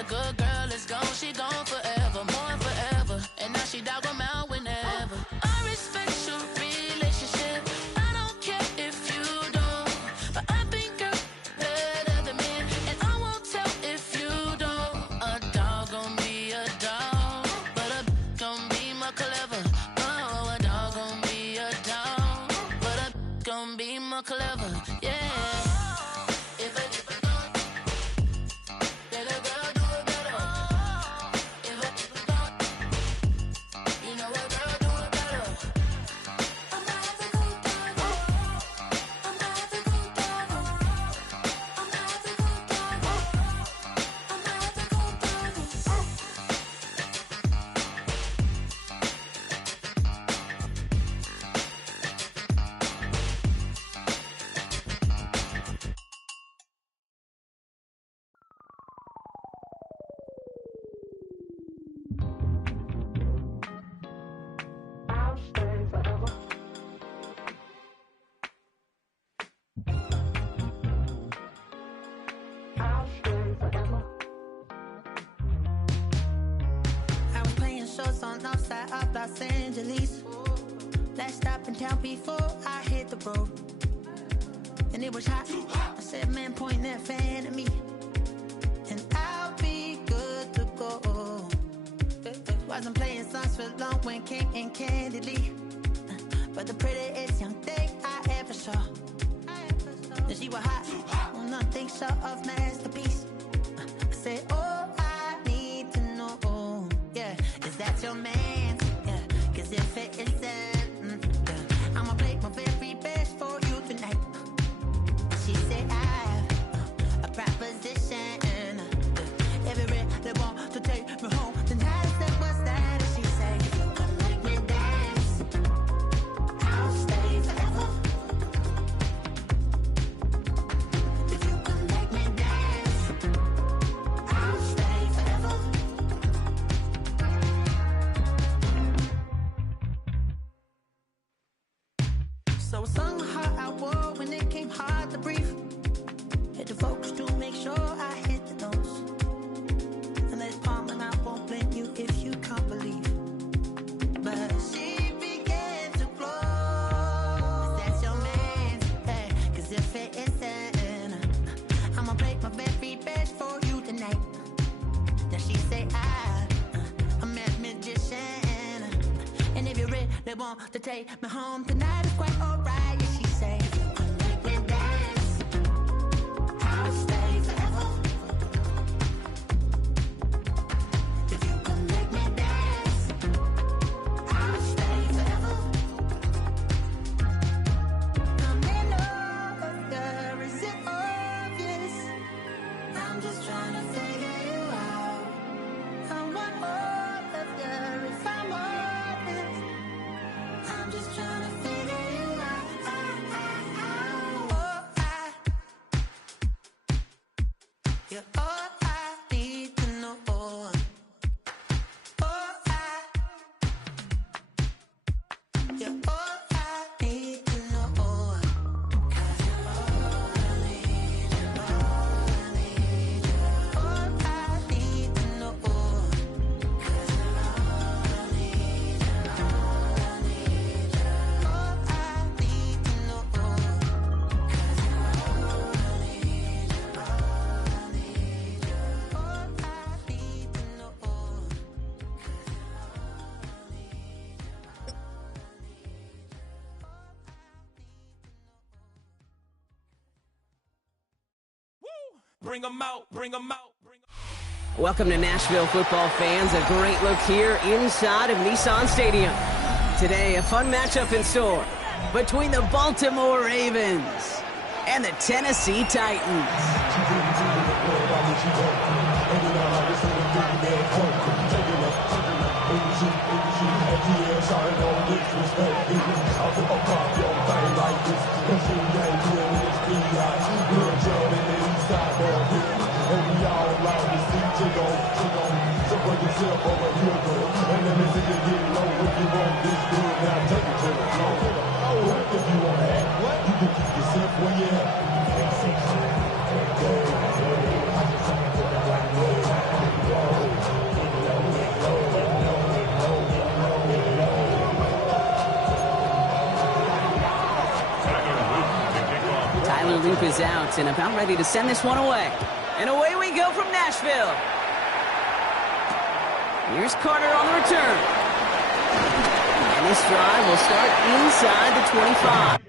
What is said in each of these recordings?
a good girl is gone, she gone forever, more forever. And now she dog 'em out whenever. I respect your relationship, I don't care if you don't. But I think you're better than me, and I won't tell if you don't. A dog gon' be a dog, but a gon' be more clever. Oh, a dog gon' be a dog, but a gon' be more clever, yeah. Los Angeles. Last stop in town before I hit the road. And it was hot. I said, man, point that fan at me, and I'll be good to go. Wasn't playing songs for long when came in candidly, but the prettiest young thing I ever saw. And she was hot. Well, nothing short of masterpiece. I said, oh, I need to know, yeah, is that your man? Cause if it isn't, I'ma play my very best for you tonight. She said I have a proposition. Every they want to take me home tonight. I said, what's that? And she said, if you can make me dance, I'll stay forever. If you can make me dance, I'll stay forever. So I sung how I wore when it came hard to breathe. Hit the focus to make sure I hit the notes. And let's palm and I won't blame you if you can't believe. But she began to glow. That's your man, hey, cause if it isn't, I'ma play my very best for you tonight. Now she say I'm a magician, and if you're ready, they want to take me home tonight. It's quite alright. Yeah, she say, if you can make me dance, I'll stay forever. If you can make me dance, I'll stay forever. I'm in love, yeah, is it obvious? I'm just trying to figure you out. I want all of you if I'm honest. I'm just trying to figure you out. You're all I need to know. You're all I need to know. 'Cause you're all I need, you're all I need, you're all I need to know. 'Cause you're all I need, you're all I need, you're all I need to know. 'Cause you're all I need, you're all I need, you're all I need to know. 'Cause you're all I need, you're all I need, you're all I need. Bring 'em out, bring 'em out, bring 'em out. Welcome to Nashville football fans. A great look here inside of Nissan Stadium. Today, a fun matchup in store between the Baltimore Ravens and the Tennessee Titans. out and about ready to send this one away. And away we go from Nashville. Here's Carter on the return. And this drive will start inside the 25.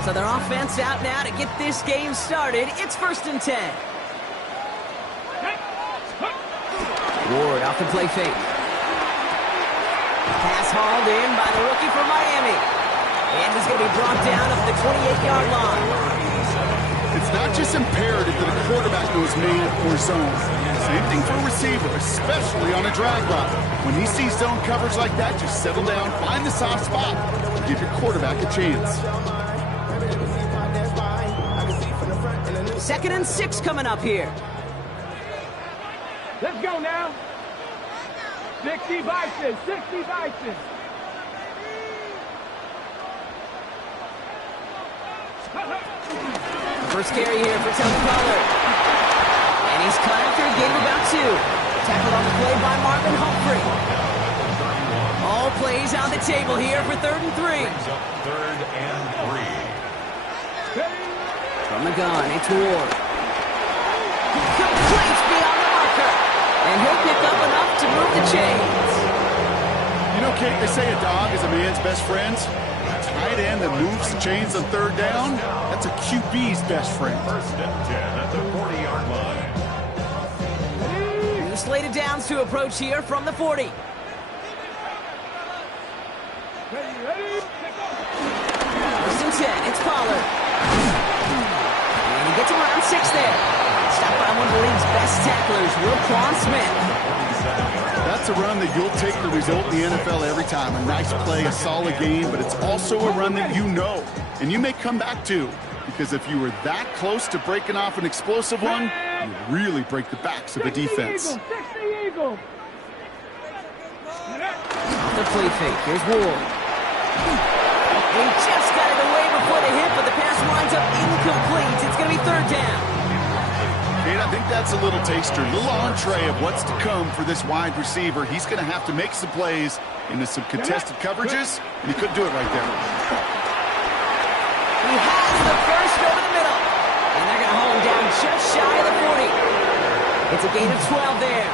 So their offense out now to get this game started. It's 1st and 10. Ward off the play fake. Pass hauled in by the rookie from Miami. And he's going to be brought down up the 28-yard line. It's not just imperative that a quarterback knows man or zone. Same thing for a receiver, especially on a drag route. When he sees zone coverage like that, just settle down, find the soft spot, and give your quarterback a chance. 2nd and 6 coming up here. Let's go now. 60 Bison, 60 Bison. First carry here for Tony Pollard. And he's cut after a gain of about 2. Tackled on the play by Marvin Humphrey. All plays on the table here for 3rd and 3. 3rd and 3. From the gun, it's Ward. Complete beyond the marker. And he'll pick up enough to move the chains. You know, Kate, they say a dog is a man's best friend. A tight end that moves the chains on 3rd down, that's a QB's best friend. 1st and 10 at the 40-yard line. New slated downs to approach here from the 40. 1st and 10, it's Pollard. And he gets around 6 there. Stopped by one of the league's best tacklers, Roquan Smith. That's a run that you'll take the result in the NFL every time. A nice play, a solid game, but it's also a run that you know, and you may come back to, because if you were that close to breaking off an explosive one, you really break the backs of a defense. 60 Eagles. Off the play fake, here's Ward. And he just got it away before the hit, but the pass winds up incomplete. It's going to be 3rd down. Kate, I think that's a little taster, a little entree of what's to come for this wide receiver. He's going to have to make some plays into some contested coverages, and he couldn't do it right there. He has the first over the middle. And they're going to hold him down just shy of the 40. It's a gain of 12 there.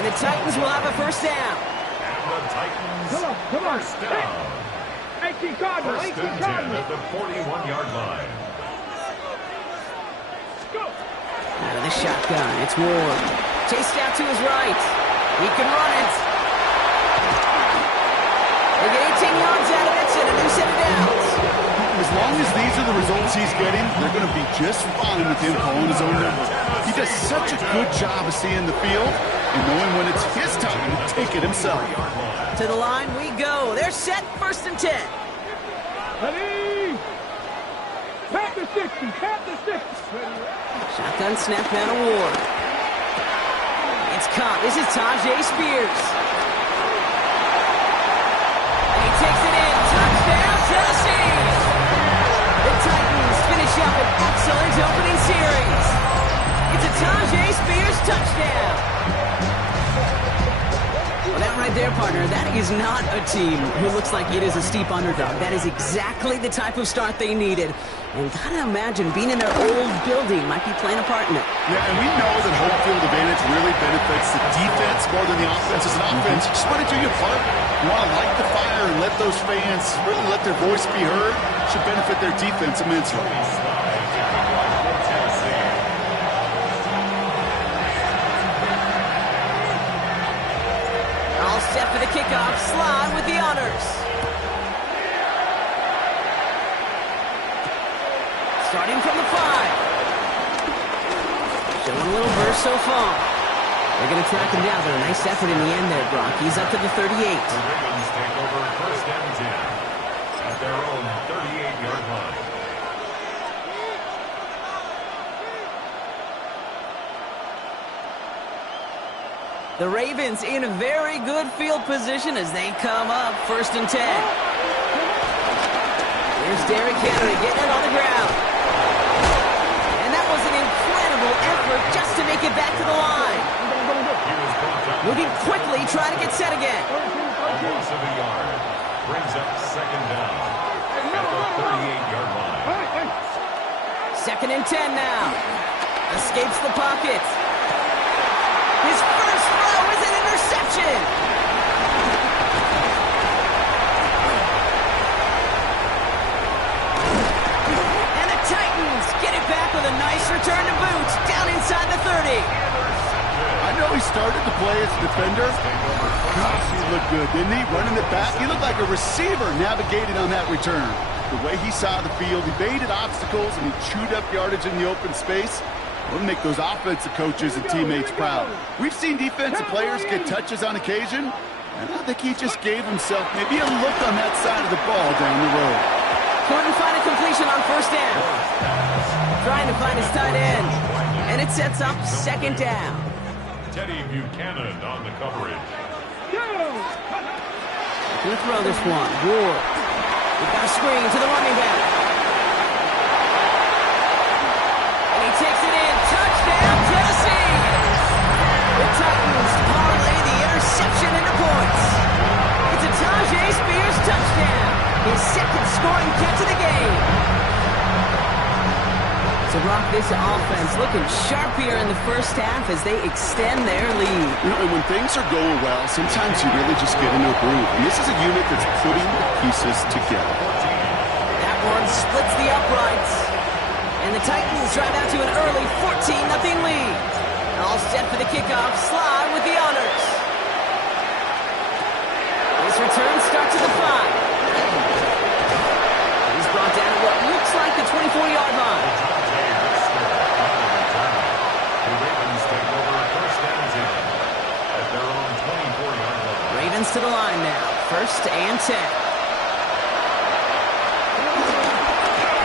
And the Titans will have a 1st down. And the Titans, Come on. 1st down. 18 Cardinals, 1st 18 and 10 Cardinals. at the 41-yard line. Out of the shotgun, it's Ward. Chased out to his right. He can run it. They get 18 yards out of it and a new set of downs. As long as these are the results he's getting, they're going to be just fine with him calling his own number. He does such a good job of seeing the field and knowing when it's his time to take it himself. To the line we go. They're set, 1st and 10. Ready? Tap the 60, tap the 60. Shotgun snap down to Ward. It's caught. This is Tajay Spears. And he takes it in. Touchdown, partner, that is not a team who looks like it is a steep underdog. That is exactly the type of start they needed. And gotta imagine being in their old building might be playing a part in it. Yeah, and we know that home field advantage really benefits the defense more than the offense. As an offense, you just want to do your part. You want to light the fire and let those fans really let their voice be heard. Should benefit their defense immensely. All set for the kickoff. Slide with the honors. Starting from the 5. Showing a little burst so far. They're going to track him down, but a nice effort in the end there, Brock. He's up to the 38. The Ravens take over 1st and 10 at their own 38-yard line. The Ravens in a very good field position as they come up 1st and 10. Here's Derrick Henry getting it on the ground. Effort just to make it back to the line. Moving quickly, trying to get set again. A loss of a yard brings up 2nd down at the 38-yard line. 2nd and 10 now. Escapes the pocket. His first throw is an interception. And the Titans get it back with a nice return to boot. Down inside the 30. I know he started to play as a defender. Gosh, he looked good, didn't he? Running it back. He looked like a receiver navigating on that return. The way he saw the field, he baited obstacles, and he chewed up yardage in the open space. We'll make those offensive coaches and teammates proud. We've seen defensive players get touches on occasion, and I think he just gave himself maybe a look on that side of the ball down the road. Couldn't find a completion on 1st down. Trying to find his tight end. And it sets up 2nd down. Teddy Buchanan on the coverage. Gonna throw this one. Ward. We've got a screen to the running back. And he takes it in. Touchdown, Tennessee! The Titans parlay the interception into points. It's a Tyjae Spears touchdown. His 2nd scoring catch of the game. So, Brock, this offense looking sharp here in the 1st half as they extend their lead. You know, and when things are going well, sometimes you really just get into a groove. And this is a unit that's putting the pieces together. That one splits the uprights. And the Titans drive out to an early 14-0 lead. All set for the kickoff. Slide with the honors. This return starts at the 5. He's brought down at what looks like the 24-yard line. Ravens to the line now. 1st and 10.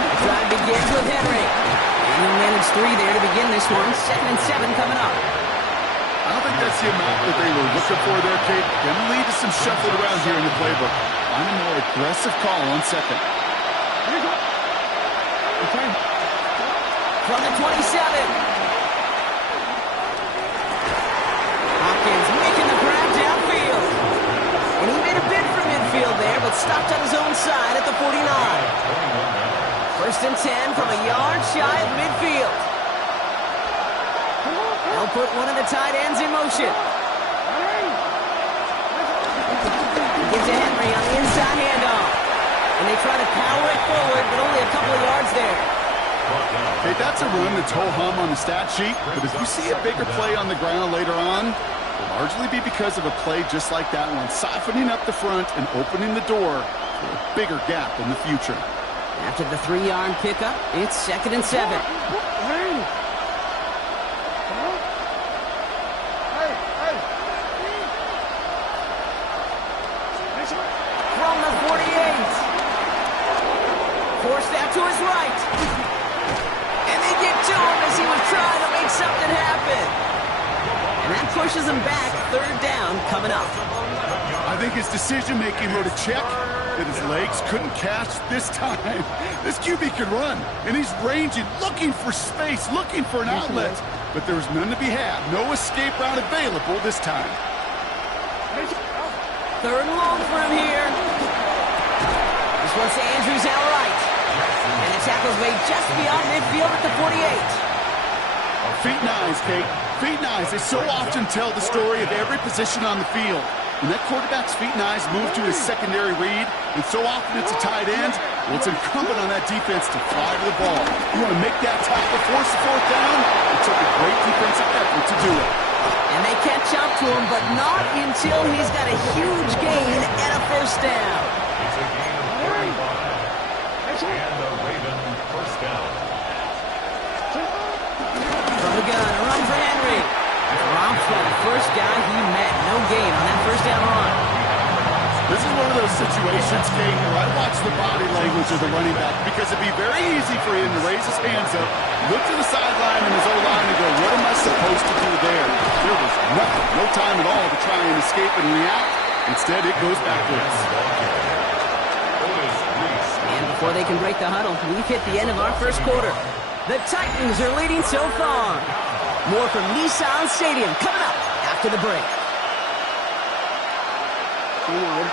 The drive begins with Henry. And he'll manage 3 there to begin this one. 2nd and 7 coming up. I don't think that's the amount that they were looking for there, Kate. Going to lead to some shuffling around here in the playbook. On a more aggressive call on 2nd. From the 27. Hopkins making the grab downfield. And he made a bid for midfield there, but stopped on his own side at the 49. 1st and 10 from a yard shy of midfield. They'll put one of the tight ends in motion. Gives to Henry on the inside handoff. And they try to power it forward, but only a couple of yards there. Hey, that's a run that's ho-hum on the stat sheet, but if you see a bigger play on the ground later on, it'll largely be because of a play just like that one, softening up the front and opening the door for a bigger gap in the future. After the 3-yard pickup, it's 2nd and 7. From the 48. Forced out to his right. And they get to him as he was trying to make something happen. And that pushes him back. 3rd down coming up. I think his decision-making wrote a check that his legs couldn't catch this time. This QB can run, and he's ranging, looking for space, looking for an outlet. But there was none to be had. No escape route available this time. Third and long for him here. This one's to Andrews out right. And the tackle's made just beyond midfield at the 48. Feet and eyes, Kate. Feet and eyes, they so often tell the story of every position on the field. When that quarterback's feet and eyes move to his secondary read, and so often it's a tight end, well, it's incumbent on that defense to fly to the ball. You want to make that tackle, force the fourth down? It took a great defensive effort to do it. And they catch up to him, but not until he's got a huge gain and a first down. It's a gain of 35. And the Raven first down. From the gun, a run for Henry. Drops by the first guy he met. No gain on that first down run. This is one of those situations, Kate, where I watch the body language of the running back because it'd be very easy for him to raise his hands up, look to the sideline and his O-line and go, what am I supposed to do there? There was nothing, no time at all to try and escape and react. Instead, it goes backwards. And before they can break the huddle, we've hit the end of our first quarter. The Titans are leading so far. More from Nissan Stadium coming up after the break.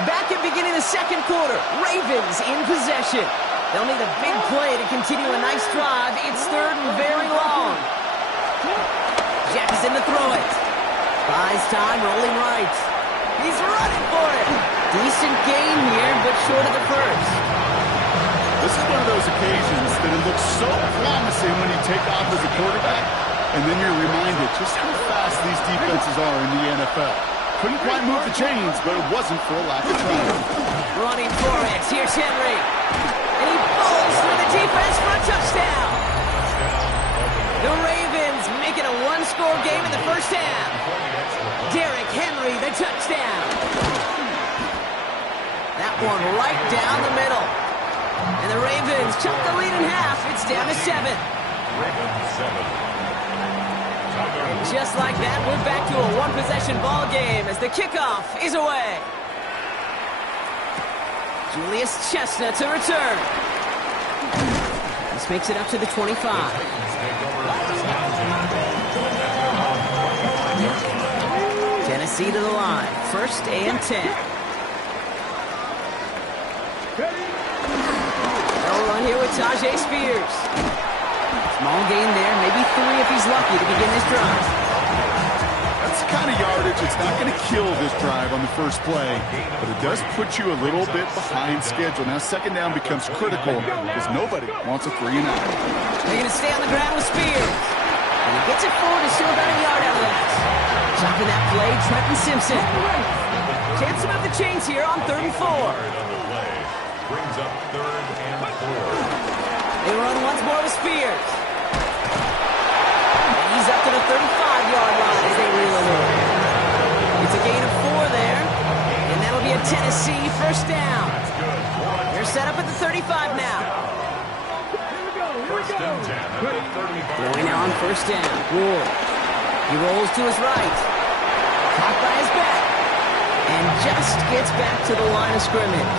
Back at beginning of the second quarter, Ravens in possession. They'll need a big play to continue a nice drive. It's third and very long. Jackson to throw it. Buys time, rolling right. He's running for it. Decent gain here, but short of the first. This is one of those occasions that it looks so promising when you take off as a quarterback, and then you're reminded just how fast these defenses are in the NFL. Couldn't quite move the chains, but it wasn't for a lack of trying. Running for it. Here's Henry. And he falls through the defense for a touchdown. The Ravens make it a one-score game in the first half. Derrick Henry, the touchdown. That one right down the middle. And the Ravens chop the lead in half. It's down to 7. Ravens 7. And just like that, we're back to a one-possession ball game as the kickoff is away. Julius Chestnut to return. This makes it up to the 25. Tennessee to the line. First and 10. They'll run here with Tyjae Spears. Small gain there, maybe 3 if he's lucky to begin this drive. That's the kind of yardage that's not going to kill this drive on the first play, but it does put you a little bit behind schedule. Now second down becomes critical because nobody wants a 3 and out. They're going to stay on the ground with Spears. And he gets it forward to still about a yard out of that. Chopping that play, Trenton Simpson. Chance to move the chains here on 3rd and 4. Brings up 3rd and 4. They run once more with Spears. And he's up to the 35-yard line as they reel it in. It's a gain of 4 there. And that'll be a Tennessee first down. They're set up at the 35 now. First and 10 at the 35. Going now on first down. Ward. He rolls to his right. Caught by his back. And just gets back to the line of scrimmage.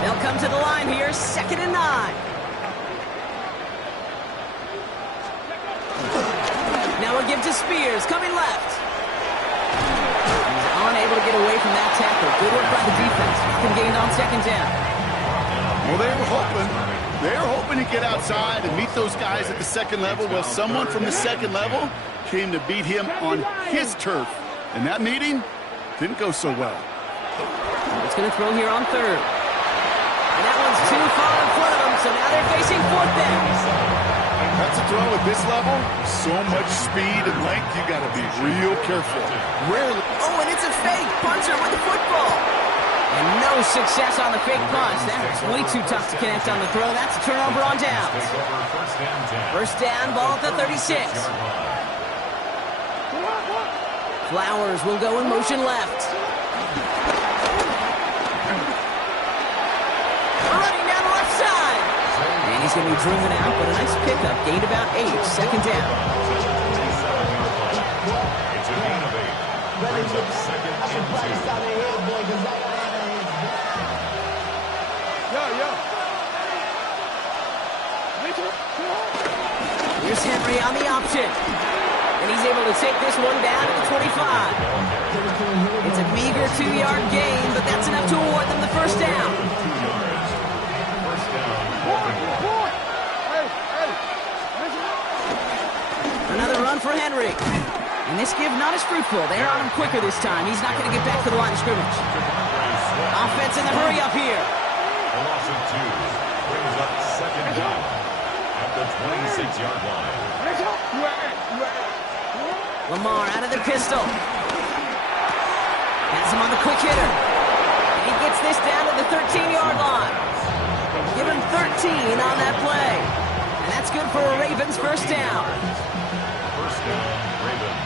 They'll come to the line here, 2nd and 9. Now we'll give to Spears, coming left. He's unable to get away from that tackle. Good work by the defense. Nothing gained on 2nd down. Well, they were hoping to get outside and meet those guys at the second level. Well, someone from the second level came to beat him on his turf. And that meeting didn't go so well. It's going to throw here on 3rd. And that one's too far in front of them, so now they're facing 4th down. That's a throw at this level. So much speed and length, you got to be real careful. Rarely. Oh, and it's a fake punter with the football. And no success on the fake punch. That's way too tough to connect on the throw. That's a turnover on downs. First down, ball at the 36. Flowers will go in motion left. Running down the left side. And he's going to be driven out, but a nice pickup. Gained about 8. 2nd down. It's a gain of 8. Brings up 2nd and 2. Here's Henry on the option. And And he's able to take this one down to the 25. It's a meager 2-yard gain, but that's enough to award them the first down. Another run for Henry. And this give not as fruitful. They're on him quicker this time. He's not going to get back to the line of scrimmage. Offense in the hurry up here. A loss of 2 brings up second down at the 26-yard line. Lamar out of the pistol. Has him on the quick hitter. And he gets this down to the 13-yard line. Give him 13 on that play. And that's good for a Ravens first down. First down, Ravens.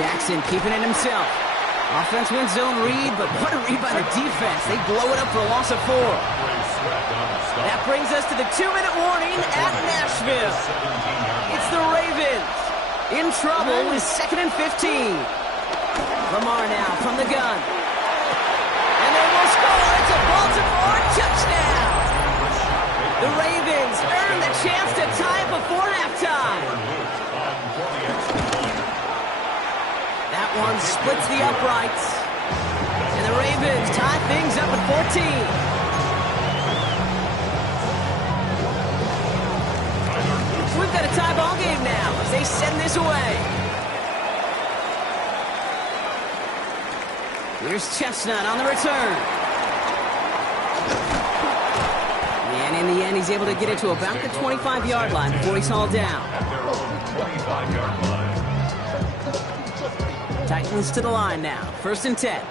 Jackson keeping it himself. Offense wins zone read, but what a read by the defense. They blow it up for a loss of 4. That brings us to the 2-minute warning at Nashville. It's the Ravens in trouble with 2nd and 15. Lamar now from the gun. And they will score. It's a Baltimore touchdown. The Ravens earn the chance to tie it before halftime. That one splits the uprights. And the Ravens tie things up at 14. We've got a tie ball game now as they send this away. Here's Chestnut on the return. And in the end, he's able to get it to about the 25-yard line before he's hauled down. At their own 25-yard line. Titans to the line now. 1st and 10.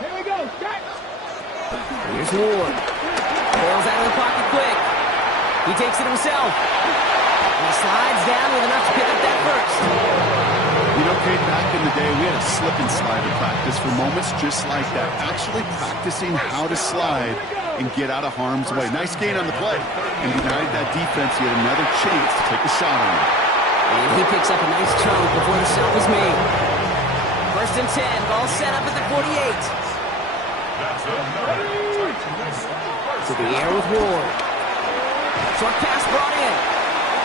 Here we go. Start. Here's Ward. Bails out of the pocket quick. He takes it himself. And he slides down with enough to pick up that first. You know, Kate, back in the day, we had a slip and slide in practice for moments just like that. Actually practicing how to slide and get out of harm's way. Nice gain on the play. And denied that defense yet another chance to take a shot on him. And he picks up a nice chunk before the stop is made. 1st and 10. Ball set up at the 48. That's another To the air with Ward. Short pass brought in.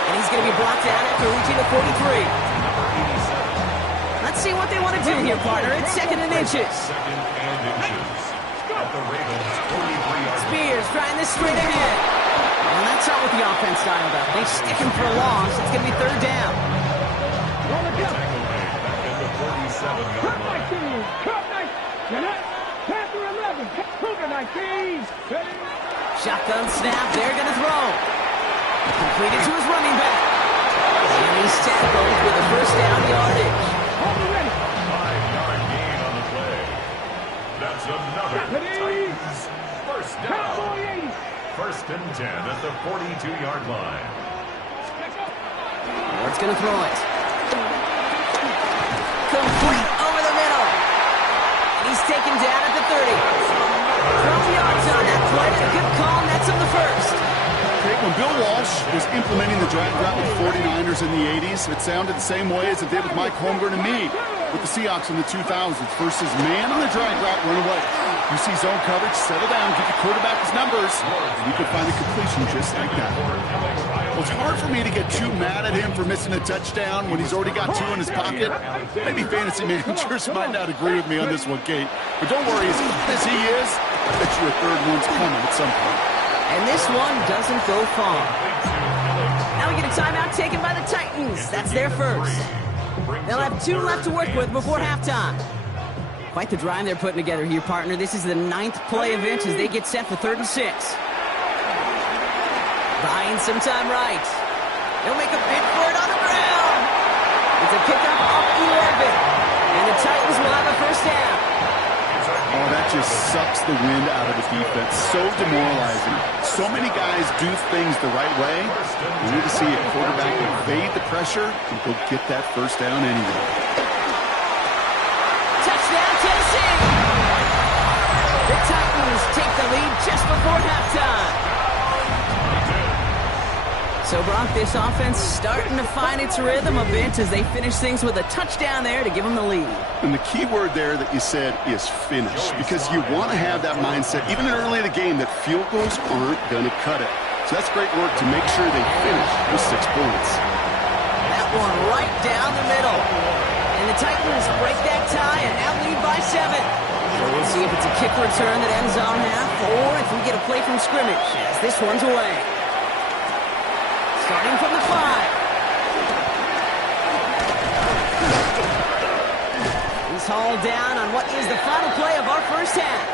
And he's going to be blocked down after reaching the 43. Let's see what they want to do here, partner. It's 2nd and inches. 2nd and inches. At the Ravens 43-yard. Spears trying this straight ahead. And that's not what the offense styled up. They stick him for a loss. It's going to be 3rd down. Tackle made back at the 47-yard line. Cut 19. Panther 11. Cougar 19. Shotgun snap. They're going to throw. Completed to his running back. And he's tackled with a first down yardage. 5-yard gain on the play. That's another Titans first down. 1st and 10 at the 42-yard line. Ward's going to throw it. Complete over the middle. And he's taken down at the 30. 12 yards on that play. A good call. Nets him the first. When Bill Walsh was implementing the drag route with 49ers in the 80s, it sounded the same way as it did with Mike Holmgren and me with the Seahawks in the 2000s versus man on the drag route, run away. You see zone coverage, settle down, give the quarterback his numbers, and you can find a completion just like that. Well, it's hard for me to get too mad at him for missing a touchdown when he's already got 2 in his pocket. Maybe fantasy managers might not agree with me on this one, Kate. But don't worry, as good as he is, I bet you a 3rd one's coming at some point. And this one doesn't go far. Now we get a timeout taken by the Titans. That's their first. They'll have 2 left to work with before halftime. Quite the drive they're putting together here, partner. This is the 9th play of it as they get set for 3rd and 6. Buying some time right. They'll make a bid for it on the ground. It's a pickup off 11. And the Titans will have a first down. Oh, that just sucks the wind out of the defense. So demoralizing. So many guys do things the right way. We need to see a quarterback evade the pressure and go get that first down anyway. Touchdown, Tennessee! The Titans take the lead just before halftime. So, Brock, this offense starting to find its rhythm a bit as they finish things with a touchdown there to give them the lead. And the key word there that you said is finish, because you want to have that mindset, even early in the game, that field goals aren't going to cut it. So that's great work to make sure they finish with 6 points. That one right down the middle. And the Titans break that tie and now lead by 7. So we'll see if it's a kick return that ends on half, or if we get a play from scrimmage as this one's away. Starting from the 5. He's hauled down on what is the final play of our first half.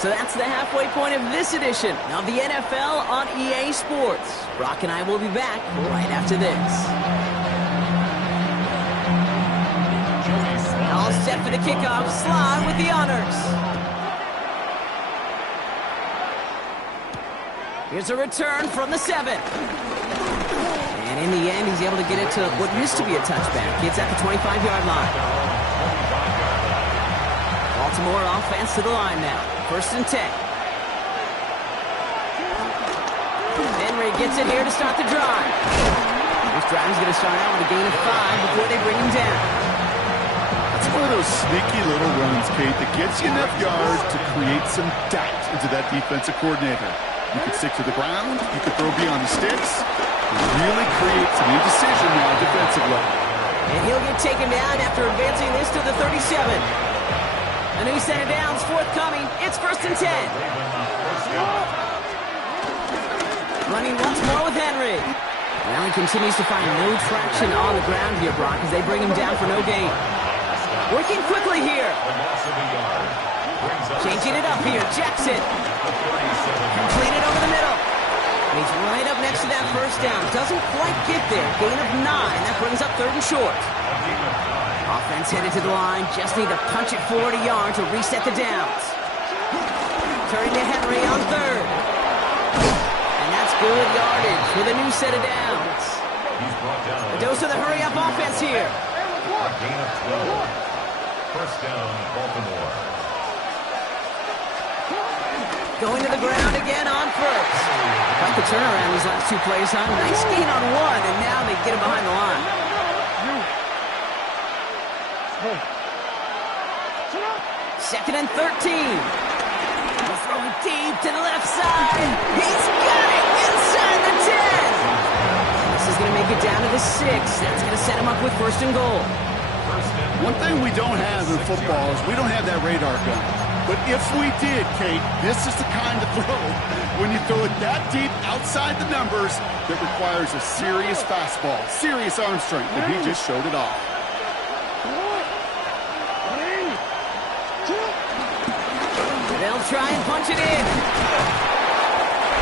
So that's the halfway point of this edition of the NFL on EA Sports. Brock and I will be back right after this. All set for the kickoff. Slide with the honors. Here's a return from the 7. And in the end, he's able to get it to what used to be a touchback. It's at the 25-yard line. Baltimore offense to the line now. 1st and 10. Henry gets it here to start the drive. This drive is going to start out with a gain of 5 before they bring him down. That's one of those sneaky little runs, Kate, that gets you enough yards to create some doubt into that defensive coordinator. You could stick to the ground, you could throw beyond the sticks, and really create some indecision now defensively. And he'll get taken down after advancing this to the 37. A new set of downs forthcoming. It's 1st and 10. Running once more with Henry. Well, he continues to find no traction on the ground here, Brock, as they bring him down for no gain. Working quickly here. Changing it up here. Jackson. Completed over the middle. And he's right up next to that first down. Doesn't quite get there. Gain of 9. That brings up 3rd and short. Offense headed to the line. Just need to punch it 40 yards to reset the downs. Turning to Henry on 3rd. And that's good yardage with a new set of downs. A dose of the hurry-up offense here. Gain of 12. 1st down, Baltimore. Going to the ground again on 1st. Quite the turnaround these last 2 plays, huh? Nice gain on 1, and now they get him behind the line. 2nd and 13. He's throwing deep to the left side. He's got it inside the 10. This is going to make it down to the 6. That's going to set him up with 1st and goal. One thing we don't have in football is we don't have that radar gun. But if we did, Kate, this is the kind of throw, when you throw it that deep outside the numbers, that requires a serious fastball, serious arm strength, and he just showed it off. They'll try and punch it in.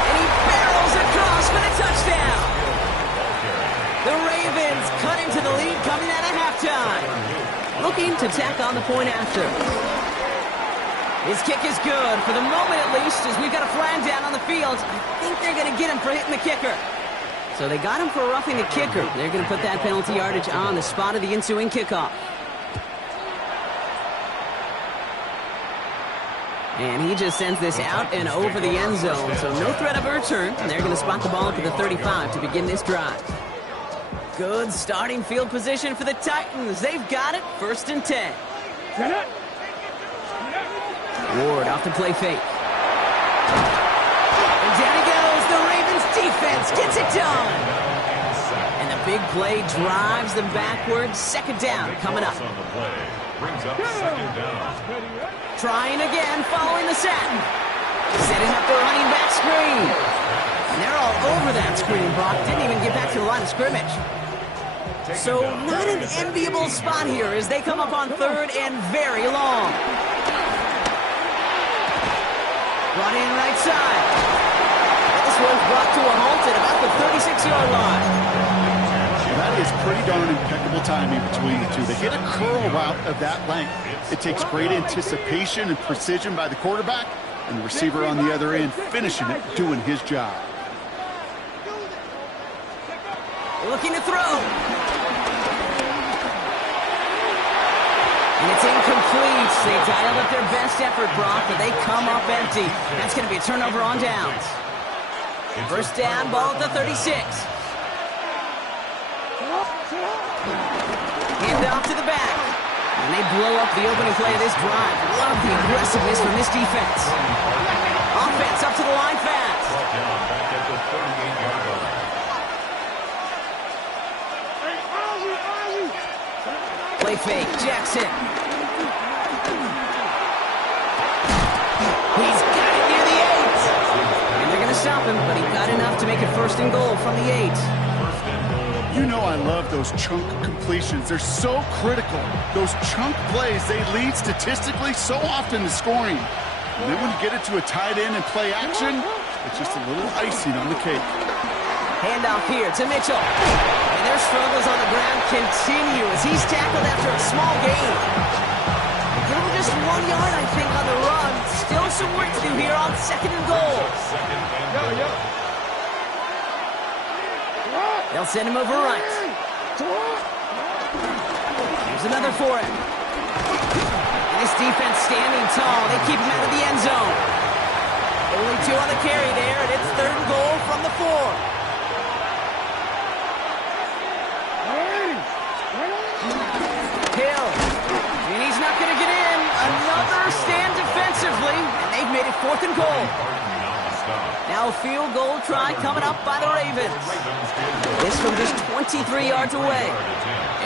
And he barrels across for the touchdown. The Ravens cut into the lead coming out of halftime. Looking to tack on the point after. His kick is good, for the moment at least, as we've got a flag down on the field. I think they're going to get him for hitting the kicker. So they got him for roughing the kicker. They're going to put that penalty yardage on the spot of the ensuing kickoff. And he just sends this out and over the end zone, so no threat of a return. They're going to spot the ball up at the 35 to begin this drive. Good starting field position for the Titans. They've got it, 1st and 10. Ward off the play fake. And down he goes. The Ravens defense gets it done. And the big play drives them backwards. 2nd down coming up. Brings up 2nd down. Trying again, following the set. Setting up the running back screen. And they're all over that screen, Brock. Didn't even get back to the line of scrimmage. So not an enviable spot here as they come up on 3rd and very long. Run in right side. This one's brought to a halt at about the 36-yard line. That is pretty darn impeccable timing between the two. They hit a curl route of that length. It takes great anticipation and precision by the quarterback, and the receiver on the other end finishing it, doing his job. Looking to throw. And it's incomplete. They dialed up their best effort, Brock, but they come up empty. That's going to be a turnover on downs. First down, ball at the 36. Hand off to the back. And they blow up the opening play of this drive. Love the aggressiveness from this defense. Offense up to the line fast. Back at the 38-yard line. Play fake, Jackson. He's got it near the 8. And they're going to stop him, but he got enough to make it first and goal from the 8. You know I love those chunk completions. They're so critical. Those chunk plays, they lead statistically so often to scoring. And then when you get it to a tight end and play action, it's just a little icing on the cake. Handoff here to Mitchell. And their struggles on the ground continue as he's tackled after a small gain. Give him just 1 yard, I think, on the run. Still some work to do here on second and goal. They'll send him over right. Here's another for him. And this defense standing tall. They keep him out of the end zone. Only 2 on the carry there, and it's third and goal from the 4. Hill. And he's not going to get in. Another stand defensively, and they've made it fourth and goal. Now a field goal try coming up by the Ravens. This from just 23 yards away.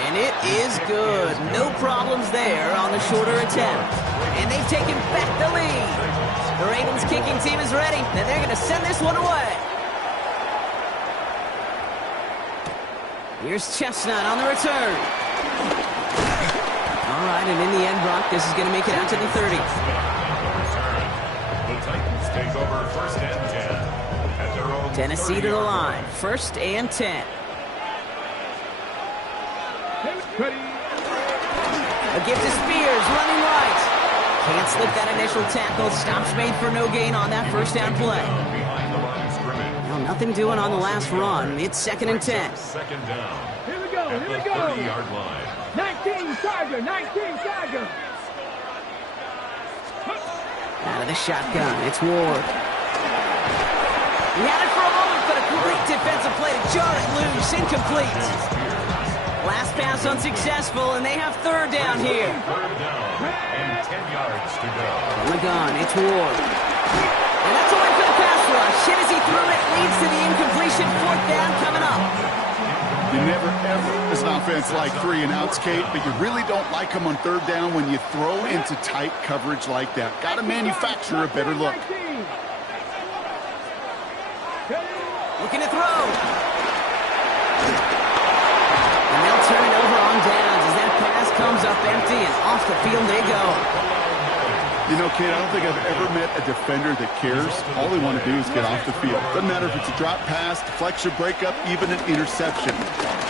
And it is good. No problems there on the shorter attempt. And they've taken back the lead. The Ravens kicking team is ready, and they're going to send this one away. Here's Chestnut on the return. All right, and in the end, Brock, this is going to make it out to the 30. The Titans take over first and 10 at their own Tennessee to the line. First and 10. A gift to Spears, running right. Can't slip that initial tackle. Stops made for no gain on that first down play. Well, nothing doing on the last run. It's second and 10. Second down. Here we go, here we go. 30-yard line. 19 Tiger, 19 Tiger. Out of the shotgun, it's Ward. He had it for a moment, but a great defensive play to jar it loose. Incomplete. Last pass unsuccessful, and they have third down here. Third down and 10 yards to go. On the gun, it's Ward. And that's a win for the pass rush. Hit as he threw it, leads to the incompletion. Fourth down coming up. You never, ever, as an offense, like 3 and outs, Kate, but you really don't like them on third down when you throw into tight coverage like that. Got to manufacture a better look. Looking to throw. And they'll turn it over on downs as that pass comes up empty, and off the field they go. You know, Kate, I don't think I've ever met a defender that cares. All they want to do is get off the field. Doesn't matter if it's a drop pass, deflection, breakup, even an interception.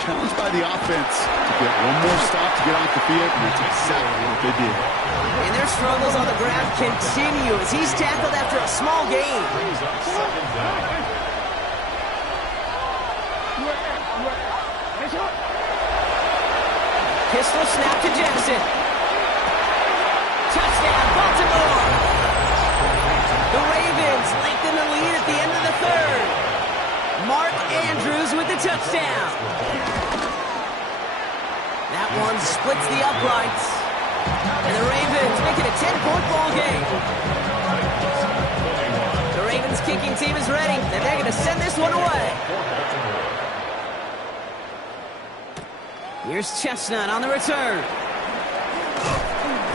Challenged by the offense to get one more stop to get off the field, and that's exactly what they did. And their struggles on the ground continue as he's tackled after a small gain. Brings up second down. Pistol snap to Jackson. Touchdown, Baltimore. The Ravens lengthen the lead at the end of the third. Mark Andrews with the touchdown. That one splits the uprights. And the Ravens make it a 10-point ball game. The Ravens kicking team is ready, and they're going to send this one away. Here's Chestnut on the return.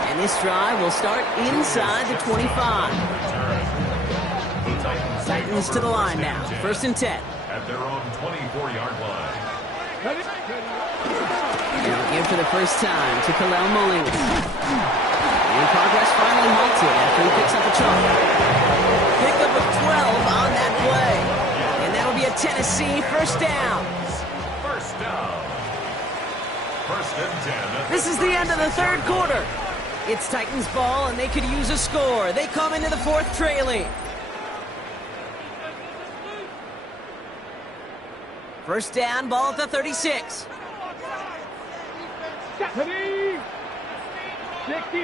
And this drive will start inside the 25. Titans to the line now. First and 10. At their own 24-yard line. Now give for the first time to Kalel Mullings. And progress finally halted after he picks up a chunk. Pickup of 12 on that play. And that'll be a Tennessee first down. First down. First and 10. This is the end of the third quarter. It's Titans ball, and they could use a score. They come into the fourth trailing. First down, ball at the 36. 60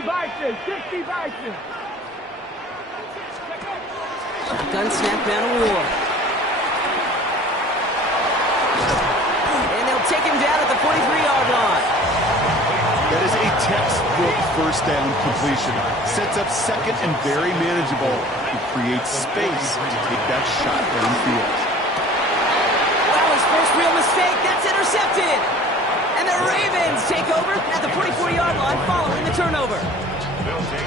Bison, 60 Bison. Shotgun snap down to Ward. down at the 43-yard line. That is a textbook first down completion. Sets up second and very manageable. It creates space to take that shot downfield. Well, his first real mistake, that's intercepted. And the Ravens take over at the 44-yard line following the turnover.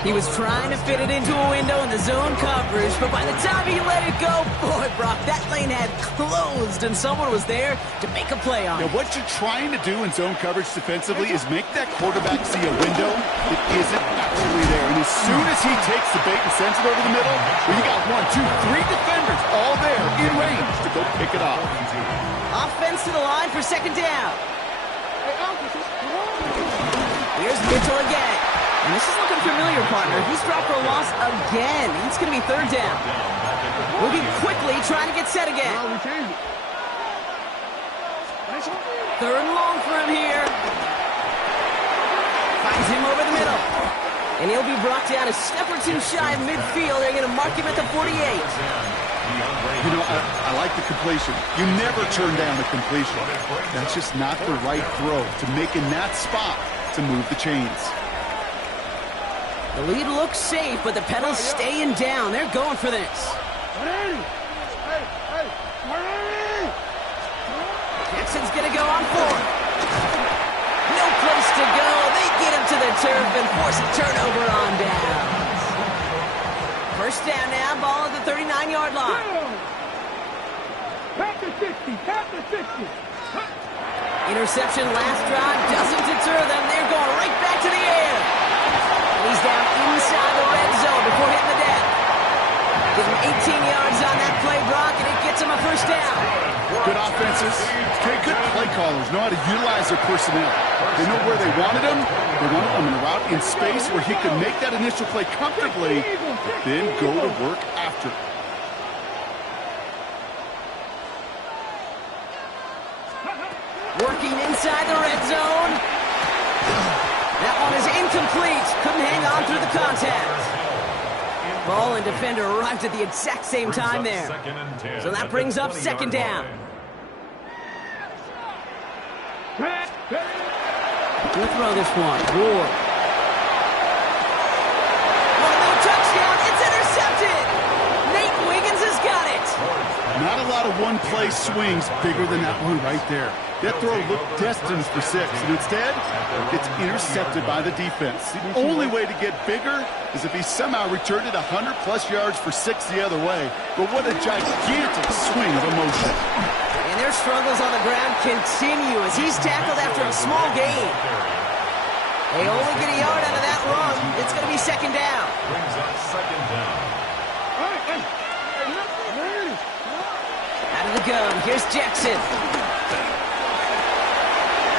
He was trying to fit it into a window in the zone coverage, but by the time he let it go, boy, Brock, that lane had closed and someone was there to make a play on it. Now, what you're trying to do in zone coverage defensively is make that quarterback see a window that isn't actually there. And as soon as he takes the bait and sends it over the middle, well, you got 1, 2, 3 defenders all there in range to go pick it off. Offense to the line for second down. Here's Mitchell again. And this is looking familiar, partner. He's dropped for a loss again. It's going to be third down. Moving quickly, trying to get set again. Third and long for him here. Finds him over the middle. And he'll be brought down a step or two shy of midfield. They're going to mark him at the 48. You know, I like the completion. You never turn down the completion. That's just not the right throw to make in that spot to move the chains. The lead looks safe, but the pedals staying down. They're going for this. Jackson's going to go on fourth. No place to go. They get him to the turf and force a turnover on downs. First down now, ball at the 39-yard line. Tap the 60, tap the 60. Interception last drive doesn't deter them. They're going right back to the air. He's down inside the red zone before hitting the deck. Give him 18 yards on that play, Brock, and it gets him a first down. Good offenses. Good play callers know how to utilize their personnel. They know where they wanted him. They wanted him in a route in space where he could make that initial play comfortably, but then go to work after. Working inside the red zone. That one is incomplete. Couldn't hang on through the contact. Ball and defender arrived at the exact same time there. So that brings up second down. We'll throw this one. Ward. No touchdown. It's intercepted. Nate Wiggins has got it. Not a lot of one-play swings bigger than that one right there. That throw looked destined for 6, and instead, it's intercepted by the defense. The only way to get bigger is if he somehow returned it 100-plus yards for 6 the other way. But what a gigantic swing of emotion. And their struggles on the ground continue as he's tackled after a small gain. They only get a yard out of that run. It's going to be second down. Brings up second down. Out of the gun, here's Jackson.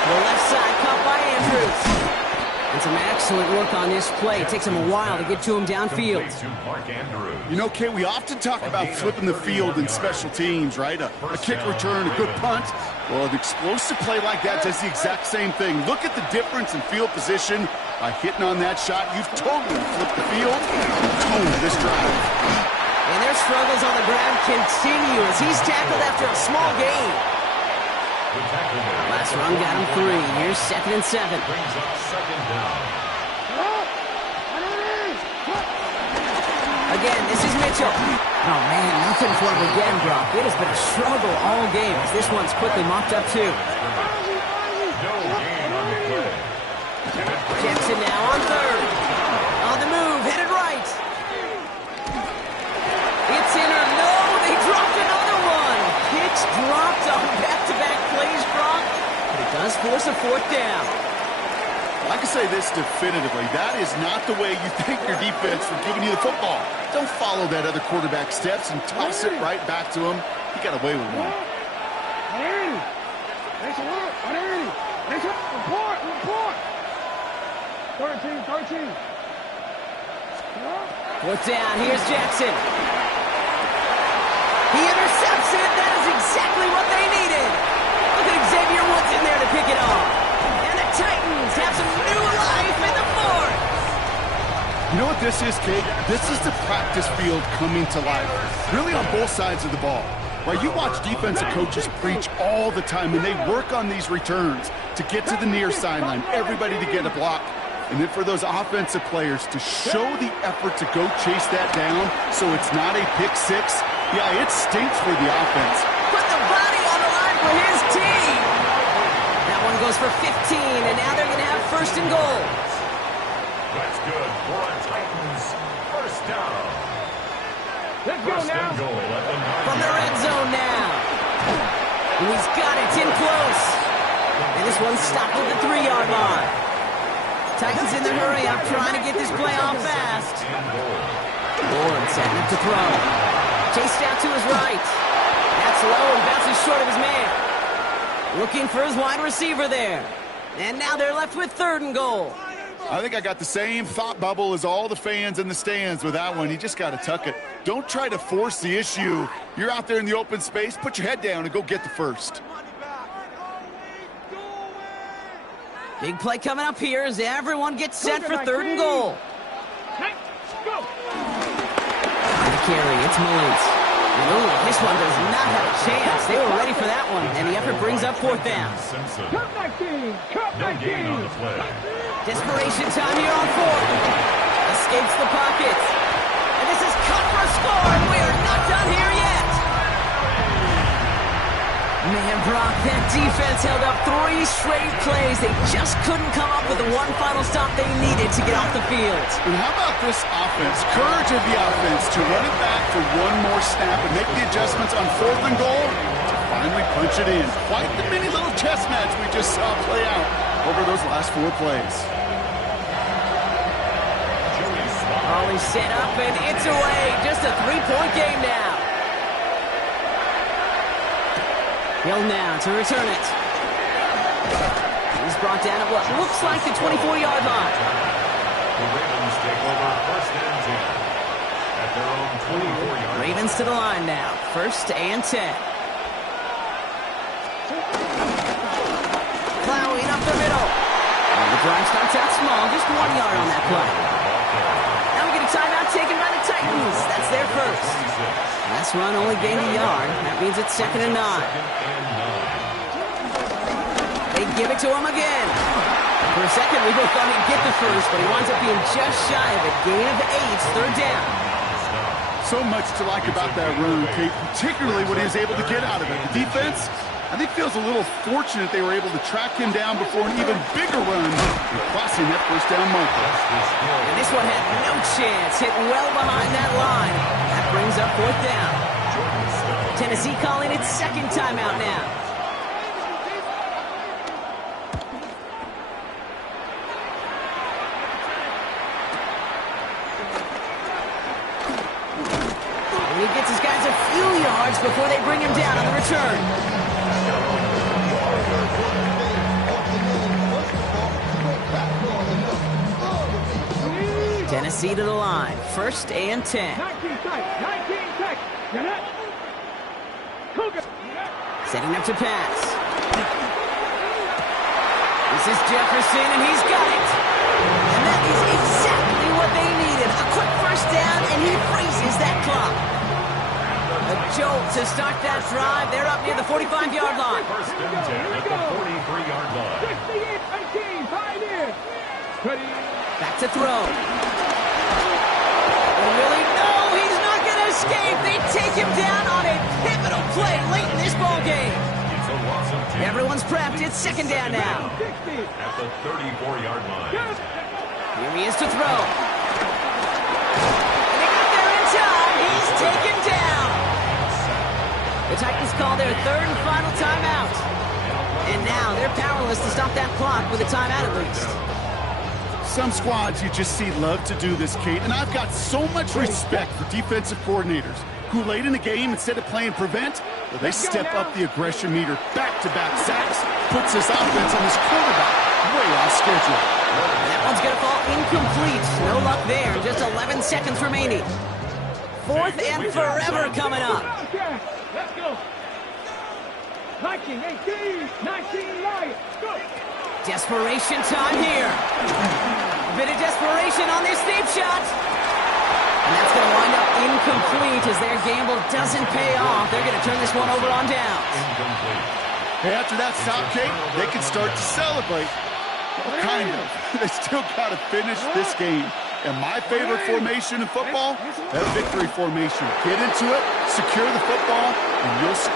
The left side caught by Andrews. And some excellent work on this play. It takes him a while to get to him downfield. You know, Kay, we often talk about flipping the field in special teams, right? A kick return, a good punt. Well, an explosive play like that does the exact same thing. Look at the difference in field position. By hitting on that shot, you've totally flipped the field and toned this drive. And their struggles on the ground continue as he's tackled after a small gain. Last run got him 3. Here's second and 7. Brings up second down. Again, this is Mitchell. Oh, man, nothing for him again, Brock. It has been a struggle all game as this one's quickly mopped up, too. No gain on the play. Jackson now on third. On the move, headed right. It's in or no, they dropped another one. Pitch dropped on back-to-back plays, Brock. But it does force a fourth down. I can say this definitively. That is not the way you thank your defense for giving you the football. Don't follow that other quarterback steps and toss it right back to him. He got away with one. Report. 13. Fourth down, here's Jackson. He intercepts it. That is exactly what they needed. Look at Xavier Woods in there to pick it off. And the Titans have some new life in the fourth. You know what this is, Kate? This is the practice field coming to life. Really on both sides of the ball. Right, you watch defensive coaches preach all the time, and they work on these returns to get to the near sideline, everybody to get a block. And then for those offensive players to show the effort to go chase that down so it's not a pick six, yeah, it stinks for the offense. Put the body on the line for his team. That one goes for 15, and now they're going to have first and goal. That's good for a Titans first down. Let's go now. From the red zone now. And he's got it in close. And this one's stopped at the 3-yard line. Titans in the hurry up, trying to get this play off fast. Ward setting up to throw. Chased out to his right. That's low and bounces short of his man. Looking for his wide receiver there. And now they're left with 3rd and goal. I think I got the same thought bubble as all the fans in the stands with that one. You just got to tuck it. Don't try to force the issue. You're out there in the open space. Put your head down and go get the first. Big play coming up here as everyone gets set for 3rd and goal. Go. On the carry, it's Mullins. Ooh, this one does not have a chance. They were ready for that one, and the effort brings up 4th down. Cut 19. Cut 19. Desperation time here on 4th. Escapes the pocket. And this is cut for a score, and we are not done here yet. Man, Brock, that defense held up 3 straight plays. They just couldn't come up with the one final stop they needed to get off the field. And how about this offense? Courage of the offense to run it back for one more snap and make the adjustments on 4th and goal to finally punch it in. Quite the mini little chess match we just saw play out over those last 4 plays. Ollie set up, and it's away. Just a 3-point game now. Hill now to return it. He's brought down at what looks like the 24-yard line. The Ravens take over 1st and 10 at their own 24-yard line. Ravens to the line now. 1st and 10. Plowing up the middle. And the drive starts out small, just 1 yard on that play. Now we get a timeout taken by the Titans. That's their first. Last run only gained a yard. That means it's 2nd and 9. They give it to him again. For a second, we both thought he'd get the first, but he winds up being just shy of a gain of 8, 3rd down. So much to like about that run, Kate, particularly what he was able to get out of it. The defense, I think, feels a little fortunate they were able to track him down before an even bigger run, crossing that 1st down marker. And this one had no chance, hit well behind that line. That brings up 4th down. Tennessee calling its 2nd timeout now. And he gets his guys a few yards before they bring him down on the return. Tennessee to the line. 1st and 10. 19 tight. Get it. Cougar. Setting up to pass. This is Jefferson, and he's got it. And that is exactly what they needed. A quick 1st down, and he freezes that clock. A jolt to start that drive. They're up near the 45-yard line. 1st and 10 at the 43-yard line. 68-18, right in. Ready. Back to throw. Really? No, he's not going to escape. They take him down on a pivotal play late in this ball game. It's a loss of 10. Everyone's prepped. It's 2nd down now. At the 34-yard line. Here he is to throw. And they got there in time. He's taken down. The Titans call their 3rd and final timeout. And now they're powerless to stop that clock with a timeout at least. Some squads you just see love to do this, Kate, and I've got so much respect for defensive coordinators who late in the game, instead of playing prevent, well, they step up the aggression meter. Back-to-back sacks puts this offense and this quarterback way off schedule. That one's going to fall incomplete. No luck there. Just 11 seconds remaining. 4th and forever coming up. Let's go. 19, 18, 19, right. Go. Desperation time here. A bit of desperation on this deep shot. And that's going to wind up incomplete as as their gamble doesn't pay off. They're going to turn this one over on downs. Incomplete. Hey, after that stop, Kate, they can start to celebrate. Well, kind of. They still got to finish this game. And my favorite formation in football, that victory formation. Get into it, secure the football, and you'll secure